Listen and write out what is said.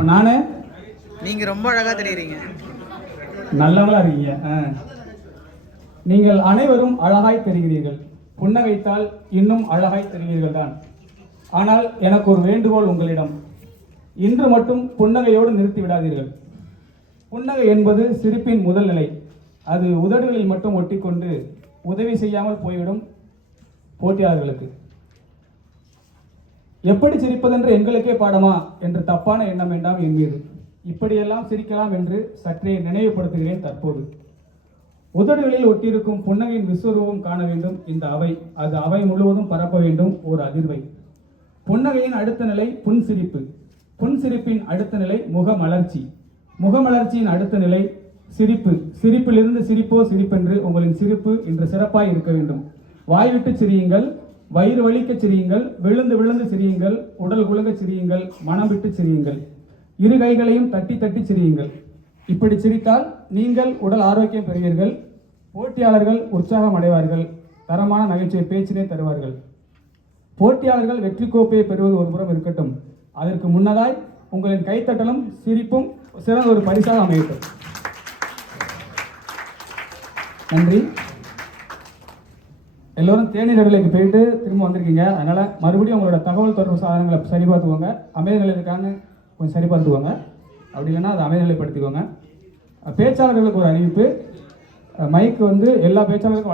அப்ப நானே நீங்க ரொம்ப அழகா தெரியுறீங்க. நல்லவங்களா இருக்கீங்க. நீங்கள் அனைவரும் அழகாய் தெரிகிறீர்கள். புன்னகைத்தால் இன்னும் அழகாய் தெரிவீர்கள் தான். ஆனால் எனக்கு ஒரு வேண்டுகோள் உங்களிடம். இன்று மட்டும் புன்னகையோடு நிறுத்தி விடாதீர்கள். புன்னகை என்பது சிரிப்பின் முதல் நிலை. அது உதடுகளில் மட்டும் ஒட்டிக்கொண்டு உதவி செய்யாமல் போய்விடும் போட்டியாளர்களுக்கு. எப்படி சிரிப்பதென்று எங்களுக்கே பாடமா என்று தப்பான எண்ணம் வேண்டாம் என் மீது. இப்படியெல்லாம் சிரிக்கலாம் என்று சற்றே நினைவுபடுத்துகிறேன் தற்போது. உதடுகளில் ஒட்டியிருக்கும் புன்னகையின் விஸ்வரூபம் காண வேண்டும் இந்த அவை. அது அவை முழுவதும் பரப்ப வேண்டும் ஒரு அதிர்வை. புன்னகையின் அடுத்த நிலை புன்சிரிப்பு. புன்சிரிப்பின் அடுத்த நிலை முகமலர்ச்சி. முகமலர்ச்சியின் அடுத்த நிலை சிரிப்பு. சிரிப்பிலிருந்து சிரிப்போ சிரிப்பென்று உங்களின் சிரிப்பு இன்று சிறப்பாய் இருக்க வேண்டும். வாய்விட்டு சிரியுங்கள், வயிறு வலிக்க சிரியுங்கள், விழுந்து விழுந்து சிரியுங்கள், உடல் குலுங்க சிரியுங்கள், மனம் விட்டு சிரியுங்கள். இரு கைகளையும் தட்டி தட்டி சிரியுங்கள். இப்படி சிரித்தால் நீங்கள் உடல் ஆரோக்கியம் பெறுவீர்கள். போட்டியாளர்கள் உற்சாகம் அடைவார்கள். தரமான நகைச்சுவை பேச்சினை தருவார்கள். போட்டியாளர்கள் வெற்றி கோப்பையை பெறுவது ஒரு புறம் இருக்கட்டும், அதற்கு முன்னதாய் உங்களின் கைத்தட்டலும் சிரிப்பும் சிறந்த ஒரு பரிசாக அமையட்டும். நன்றி. எல்லோரும் தேநீர் நிலைக்கு போயிட்டு திரும்ப வந்திருக்கீங்க. அதனால மறுபடியும் உங்களோட தகவல் தொடர்பு சாதனங்களை சரி பார்த்துக்கோங்க. அமைதி நிலை இருக்கான்னு கொஞ்சம் சரி பார்த்துக்கோங்க. அப்படி இல்லைன்னா அதை அமைதி நிலைப்படுத்திக்கோங்க. பேச்சாளர்களுக்கு ஒரு அறிவிப்பு. மைக்கு எல்லா பேச்சாளர்களுக்கும்